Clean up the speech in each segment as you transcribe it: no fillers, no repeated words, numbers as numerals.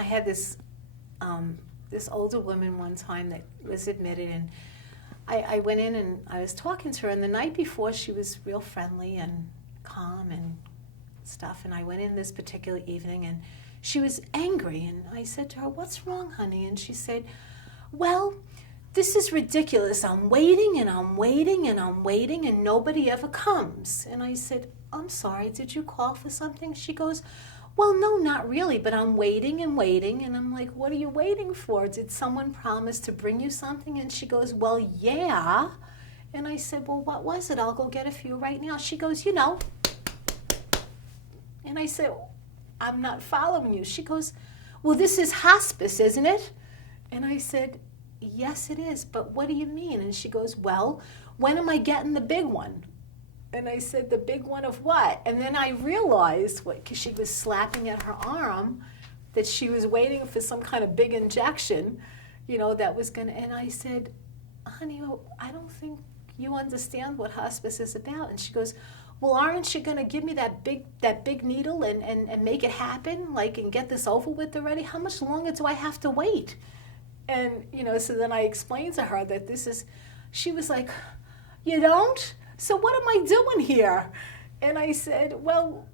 I had this older woman one time that was admitted, and I went in and I was talking to her, and the night before she was real friendly and calm and stuff, and I went in this particular evening and she was angry, and I said to her, "What's wrong, honey?" And she said, "Well, this is ridiculous. I'm waiting and I'm waiting and I'm waiting and nobody ever comes." And I said, "I'm sorry, did you call for something?" She goes, "Well, no, not really, but I'm waiting and waiting." And I'm like, "What are you waiting for? Did someone promise to bring you something?" And she goes, "Well, yeah." And I said, "Well, what was it? I'll go get it for you right now." She goes, "You know." And I said, "I'm not following you." She goes, "Well, this is hospice, isn't it?" And I said, "Yes, it is, but what do you mean?" And she goes, "Well, when am I getting the big one?" And I said, "The big one of what?" And then I realized, because she was slapping at her arm, that she was waiting for some kind of big injection, that was going to, and I said, "Honey, I don't think you understand what hospice is about." And she goes, "Well, aren't you going to give me that big needle and make it happen, and get this over with already? How much longer do I have to wait?" And, so then I explained to her that she was like, "You don't? So what am I doing here?" And I said, "Well,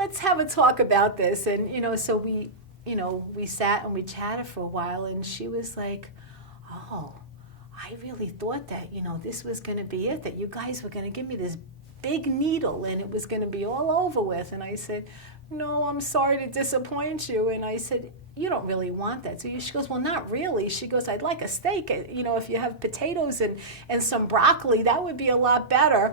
let's have a talk about this." And, so we sat and we chatted for a while, and she was like, "Oh, I really thought that, this was going to be it, that you guys were going to give me this big needle and it was going to be all over with." And I said, "No, I'm sorry to disappoint you." And I said, "You don't really want that, do you?" She goes, "Well, not really." She goes, "I'd like a steak. If you have potatoes and some broccoli, that would be a lot better."